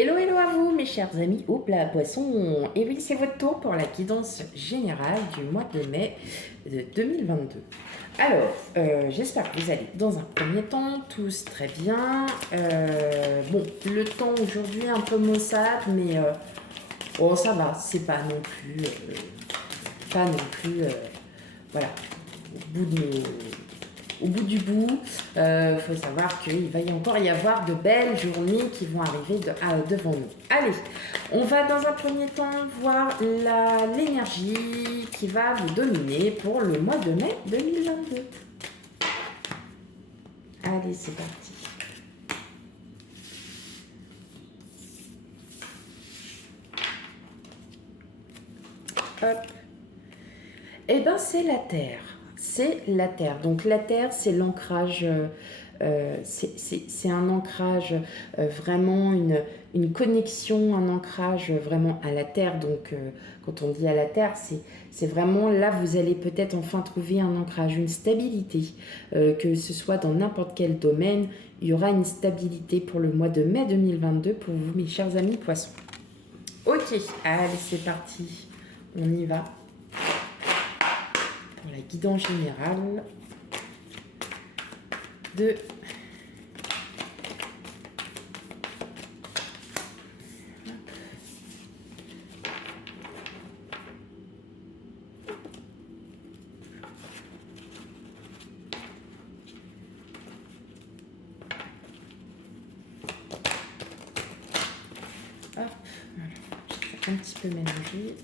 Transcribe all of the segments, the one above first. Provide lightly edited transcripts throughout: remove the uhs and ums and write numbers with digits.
Hello, hello à vous mes chers amis, hop là, poisson. Et oui, c'est votre tour pour la guidance générale du mois de mai de 2022. Alors, j'espère que vous allez dans un premier temps tous très bien. Bon, le temps aujourd'hui est un peu maussade, mais oh, ça va, c'est pas non plus, voilà, au bout de au bout du bout. Faut savoir qu'il va encore y avoir de belles journées qui vont arriver devant nous. Allez, on va dans un premier temps voir l'énergie qui va vous dominer pour le mois de mai 2022. Allez, c'est parti. Hop. Eh bien, c'est la Terre. C'est la Terre. Donc la Terre, c'est l'ancrage, c'est un ancrage, vraiment une connexion, un ancrage vraiment à la Terre. Donc quand on dit à la Terre, c'est vraiment là, vous allez peut-être enfin trouver un ancrage, une stabilité, que ce soit dans n'importe quel domaine, il y aura une stabilité pour le mois de mai 2022 pour vous, mes chers amis poissons. Ok, allez, c'est parti, on y va. Pour la guidance générale de hop, voilà. Un petit peu mélangé.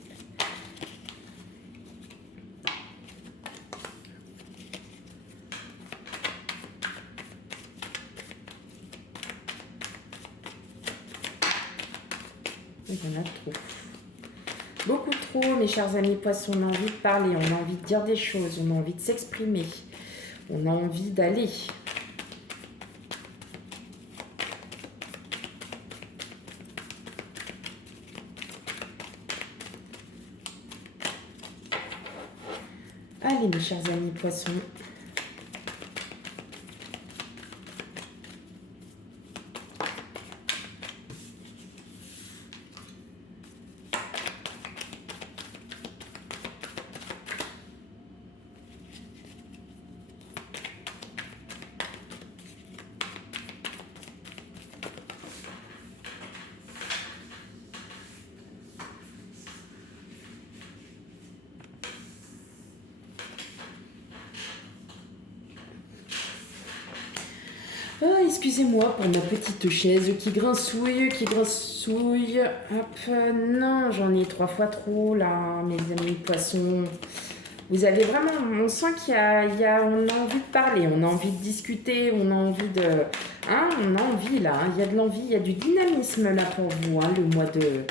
Il y en a trop. Beaucoup trop, mes chers amis poissons. On a envie de parler, on a envie de dire des choses, on a envie de s'exprimer, on a envie d'aller. Allez, mes chers amis poissons. Oh, excusez-moi pour ma petite chaise qui grincouille, Hop, non, j'en ai 3 fois trop là, mes amis poissons. Vous avez vraiment, on sent on a envie de parler, on a envie de discuter, on a envie de, hein, on a envie là, il y a de l'envie, il y a du dynamisme là pour vous, hein, le mois de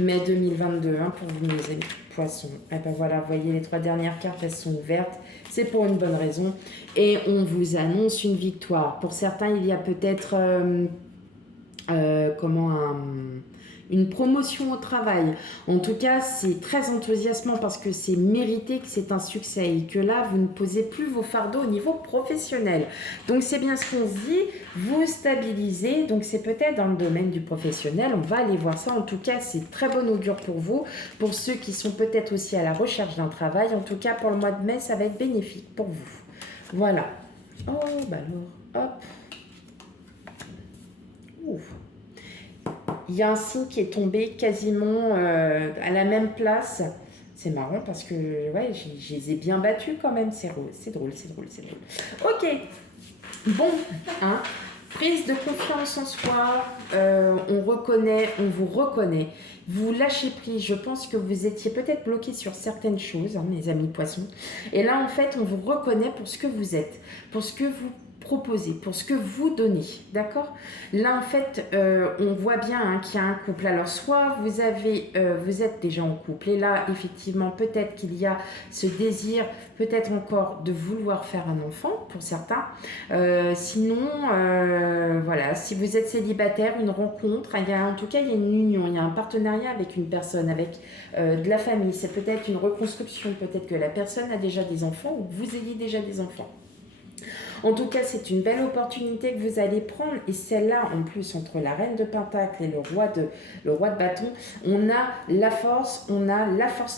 mai 2022, hein, pour vous mes amis poissons. Et ben voilà, vous voyez les 3 dernières cartes, elles sont ouvertes, c'est pour une bonne raison, et on vous annonce une victoire. Pour certains, il y a peut-être, une promotion au travail. En tout cas, c'est très enthousiasmant parce que c'est mérité, que c'est un succès et que là, vous ne posez plus vos fardeaux au niveau professionnel. Donc, c'est bien ce qu'on se dit, vous stabilisez. Donc, c'est peut-être dans le domaine du professionnel. On va aller voir ça. En tout cas, c'est très bon augure pour vous. Pour ceux qui sont peut-être aussi à la recherche d'un travail, en tout cas, pour le mois de mai, ça va être bénéfique pour vous. Voilà. Oh, bah alors, hop. Ouf. Il y a un signe qui est tombé quasiment à la même place. C'est marrant parce que ouais, je les ai bien battus quand même. C'est drôle. Ok, bon, hein, prise de confiance en soi. On vous reconnaît. Vous lâchez prise. Je pense que vous étiez peut-être bloqué sur certaines choses, hein, mes amis poissons. Et là, en fait, on vous reconnaît pour ce que vous êtes, pour ce que vous proposez, pour ce que vous donnez, d'accord? Là, en fait, on voit bien hein, qu'il y a un couple. Alors, soit vous êtes déjà en couple, et là, effectivement, peut-être qu'il y a ce désir, peut-être encore, de vouloir faire un enfant, pour certains. Sinon, voilà, si vous êtes célibataire, une rencontre, en tout cas, il y a une union, il y a un partenariat avec une personne, avec de la famille. C'est peut-être une reconstruction, peut-être que la personne a déjà des enfants ou que vous ayez déjà des enfants. En tout cas, c'est une belle opportunité que vous allez prendre. Et celle-là, en plus, entre la reine de Pentacle et le roi de bâton, on a la force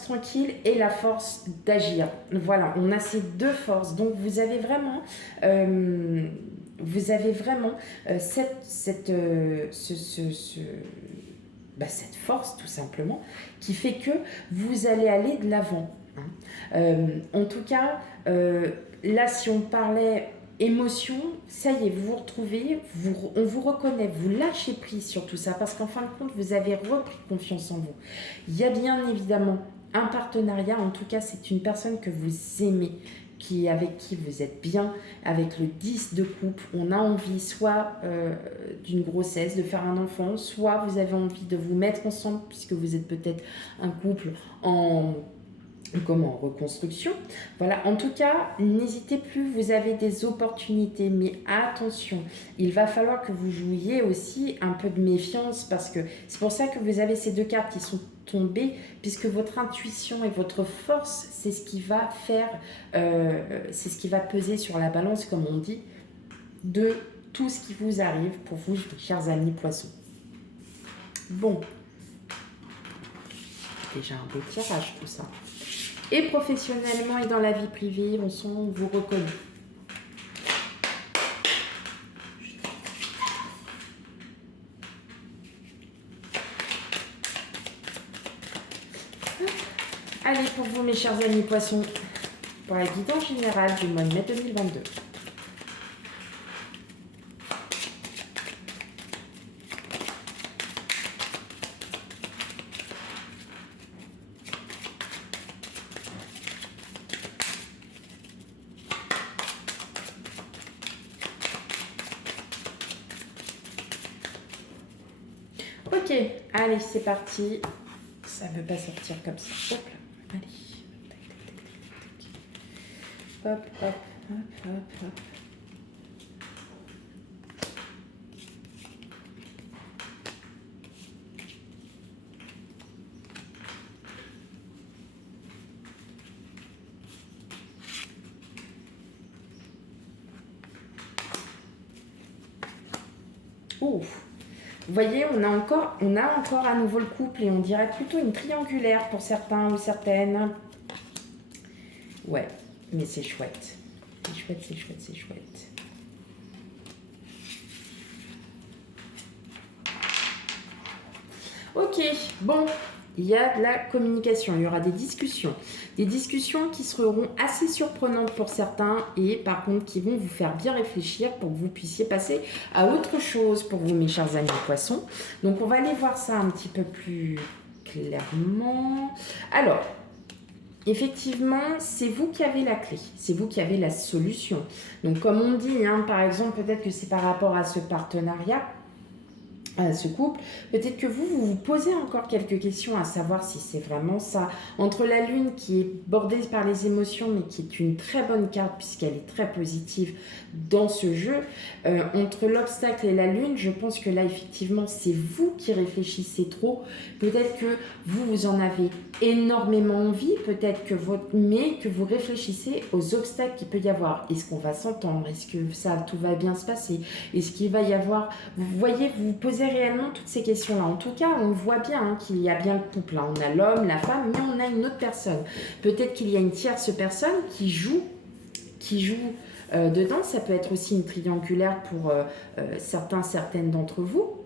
tranquille et la force d'agir. Voilà, on a ces deux forces. Donc, vous avez vraiment... cette force, tout simplement, qui fait que vous allez aller de l'avant. En tout cas, là, si on parlait émotion, ça y est, vous vous retrouvez, on vous reconnaît, vous lâchez prise sur tout ça, parce qu'en fin de compte, vous avez repris confiance en vous. Il y a bien évidemment un partenariat, en tout cas, c'est une personne que vous aimez, avec qui vous êtes bien, avec le 10 de coupe, on a envie soit d'une grossesse, de faire un enfant, soit vous avez envie de vous mettre ensemble, puisque vous êtes peut-être un couple en reconstruction. Voilà, en tout cas, n'hésitez plus, vous avez des opportunités, mais attention, il va falloir que vous jouiez aussi un peu de méfiance, parce que c'est pour ça que vous avez ces deux cartes qui sont tombées, puisque votre intuition et votre force, c'est ce qui va c'est ce qui va peser sur la balance, comme on dit, de tout ce qui vous arrive pour vous, chers amis poissons. Bon, déjà un beau tirage tout ça. Et professionnellement et dans la vie privée, on vous reconnaît. Allez, pour vous, mes chers amis poissons, pour la guidance générale du mois de mai 2022. Ok, allez, c'est parti. Ça ne veut pas sortir comme ça. Hop là, allez. Hop, hop, hop, hop, hop. Ouf. Vous voyez, on a encore à nouveau le couple et on dirait plutôt une triangulaire pour certains ou certaines. Ouais, mais c'est chouette. C'est chouette, c'est chouette, c'est chouette. Ok, bon, il y a de la communication, il y aura des discussions qui seront assez surprenantes pour certains et par contre qui vont vous faire bien réfléchir pour que vous puissiez passer à autre chose pour vous, mes chers amis poissons. Donc on va aller voir ça un petit peu plus clairement. Alors, effectivement, c'est vous qui avez la clé, c'est vous qui avez la solution. Donc comme on dit, par exemple, peut-être que c'est par rapport à ce partenariat, à ce couple, peut-être que vous posez encore quelques questions à savoir si c'est vraiment ça. Entre la lune qui est bordée par les émotions mais qui est une très bonne carte puisqu'elle est très positive dans ce jeu, entre l'obstacle et la lune, je pense que là effectivement c'est vous qui réfléchissez trop. Peut-être que vous en avez énormément envie, peut-être que mais que vous réfléchissez aux obstacles qu'il peut y avoir. Est-ce qu'on va s'entendre? Est-ce que tout va bien se passer? Est-ce qu'il va y avoir... Vous voyez, vous posez réellement toutes ces questions-là. En tout cas, on voit bien qu'il y a bien le couple. On a l'homme, la femme, mais on a une autre personne. Peut-être qu'il y a une tierce personne qui joue dedans. Ça peut être aussi une triangulaire pour certaines d'entre vous,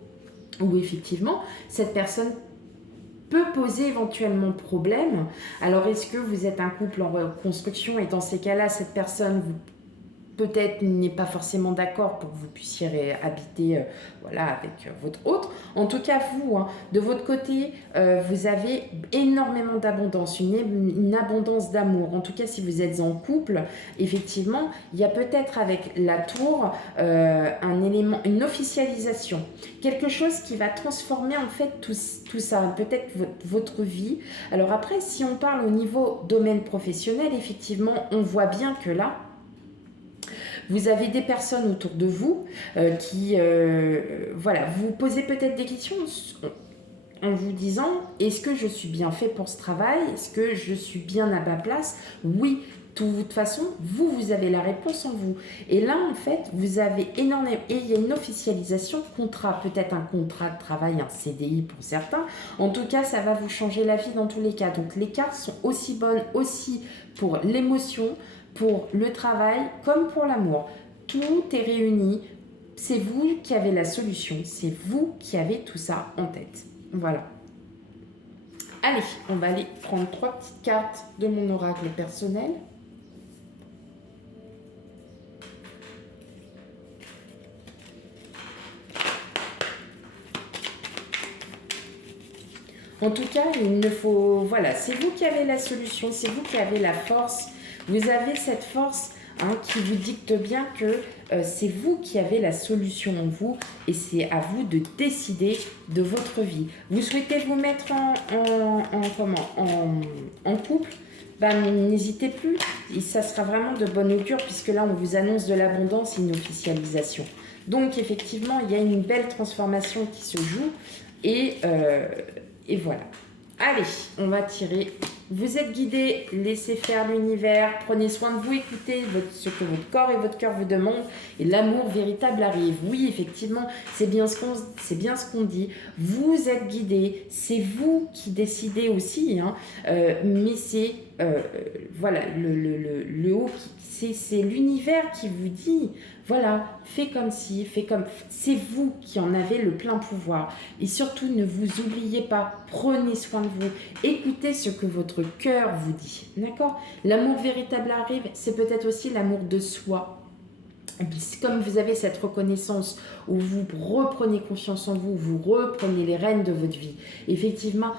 où effectivement, cette personne peut poser éventuellement problème. Alors, est-ce que vous êtes un couple en reconstruction et dans ces cas-là, cette personne peut-être n'est pas forcément d'accord pour que vous puissiez habiter avec votre autre. En tout cas, vous, de votre côté, vous avez énormément d'abondance, une abondance d'amour. En tout cas, si vous êtes en couple, effectivement, il y a peut-être avec la tour un élément, une officialisation. Quelque chose qui va transformer en fait tout ça, peut-être votre vie. Alors après, si on parle au niveau domaine professionnel, effectivement, on voit bien que là, vous avez des personnes autour de vous qui, vous posez peut-être des questions en vous disant, est-ce que je suis bien fait pour ce travail? Est-ce que je suis bien à ma place? Oui, De toute façon, vous avez la réponse en vous. Et là, en fait, vous avez énormément... Et il y a une officialisation contrat, peut-être un contrat de travail, un CDI pour certains. En tout cas, ça va vous changer la vie dans tous les cas. Donc, les cartes sont aussi bonnes aussi pour l'émotion, pour le travail, comme pour l'amour. Tout est réuni. C'est vous qui avez la solution. C'est vous qui avez tout ça en tête. Voilà. Allez, on va aller prendre 3 petites cartes de mon oracle personnel. En tout cas, il ne faut... Voilà, c'est vous qui avez la solution, c'est vous qui avez la force. Vous avez cette force qui vous dicte bien que c'est vous qui avez la solution en vous et c'est à vous de décider de votre vie. Vous souhaitez vous mettre en couple, n'hésitez plus. Et ça sera vraiment de bon augure puisque là, on vous annonce de l'abondance et une officialisation. Donc, effectivement, il y a une belle transformation qui se joue et voilà. Allez, on va tirer. Vous êtes guidés, laissez faire l'univers, prenez soin de vous, écoutez ce que votre corps et votre cœur vous demandent et l'amour véritable arrive. Oui, effectivement, c'est bien ce qu'on dit. Vous êtes guidés, c'est vous qui décidez aussi, mais c'est voilà, le haut, c'est l'univers qui vous dit, voilà, fais comme ci, fais comme... C'est vous qui en avez le plein pouvoir. Et surtout, ne vous oubliez pas, prenez soin de vous. Écoutez ce que votre cœur vous dit, d'accord? L'amour véritable arrive, c'est peut-être aussi l'amour de soi. Et puis, comme vous avez cette reconnaissance où vous reprenez confiance en vous, vous reprenez les rênes de votre vie, effectivement,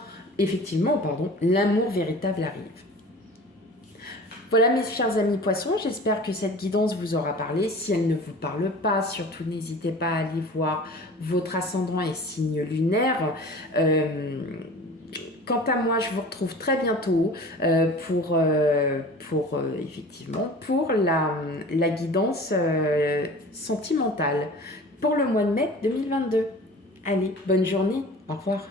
l'amour véritable arrive. Voilà mes chers amis poissons, j'espère que cette guidance vous aura parlé. Si elle ne vous parle pas, surtout n'hésitez pas à aller voir votre ascendant et signe lunaire. Quant à moi, je vous retrouve très bientôt pour la guidance sentimentale pour le mois de mai 2022. Allez, bonne journée, au revoir.